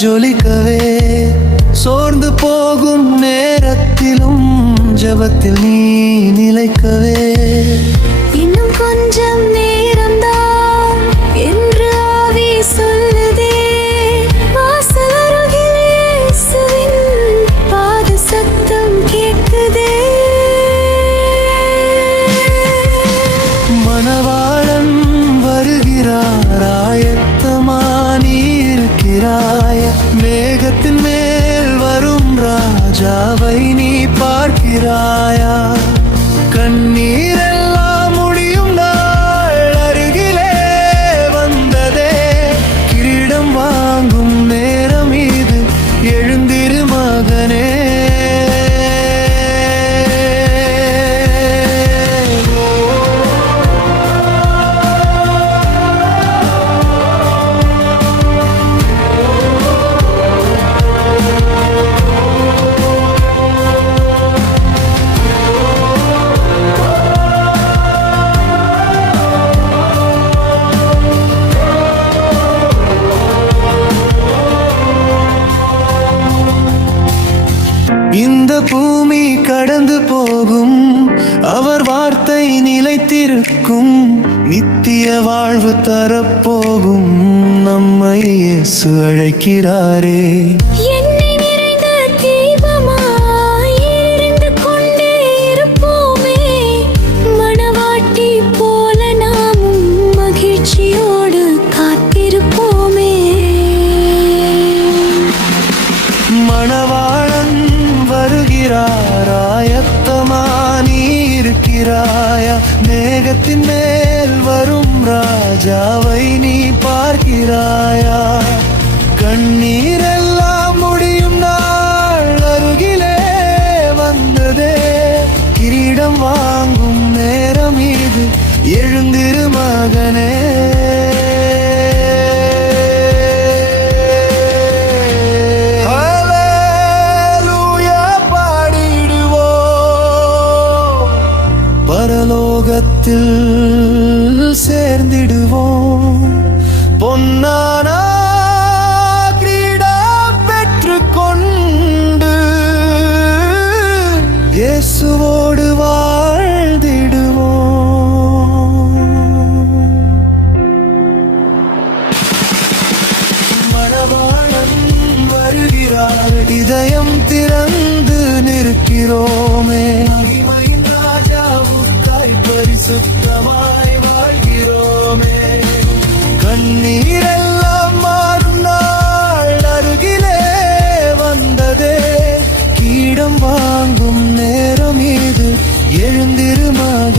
ஜொலிக்கவே, சோர்ந்து போகும் நேரத்திலும் ஜெபத்தில் நீ நிலைக்கவே. இன்னும் கொஞ்சம் நேரம்தான் என்று ஆவி சொல்லுதே, வாசல் அருகில் இயேசுவின் பாத சத்தம் கேட்குதே. மணவாளன் வருகிறார், ஆயத்தமா நீ இருக்கிறாய. மேகத்தின் மேல் வரும் ராஜாவை நீ பார்க்கிறாயா? கண்ணீரெல்லாம் முடியும் நாள் அருகிலே வந்ததே, கிரீடம் வாங்கும் நேரம் இது, எழுந்திரு மகனே. இந்த பூமி கடந்து போகும், அவர் வார்த்தை நிலைத்திருக்கும். நித்திய வாழ்வு தரப்போகும், நம்மை இயேசு அழைக்கிறாரே. என்னை நிறைந்த தீபமாய் எரிந்து கொண்டே இருப்போமே, மணவாட்டி போல நாமும் மகிழ்ச்சியோடு காத்திருப்போமே. மணவாளன் வருகிறார், ஆயத்தமா நீ இருக்கிறாயா? மேகத்தின் மேல் வரும் ராஜாவை நீ பார்க்கிறாயா? கண்ணீரெல்லாம் முடியும் நாள் அருகிலே வந்ததே, கிரீடம் வாங்கும் நேரம் இது, எழுந்திரு மகனே. பரலோகத்தில் சேர்ந்திடுவோம், பொன்னான கிரீடம் பெற்றுக்கொண்டு இயேசுவோடு வாழ்ந்திடுவோம். மணவாளன் வருகிறார், இதயம் திறந்து நிற்கிறோமே. பரிசுத்தமாய் வாழ்கிறோமே, கண்ணீரெல்லாம் மாறும் நாள் அருகிலே வந்ததே, கிரீடம் வாங்கும் நேரம் இது, எழுந்திரு மகனே.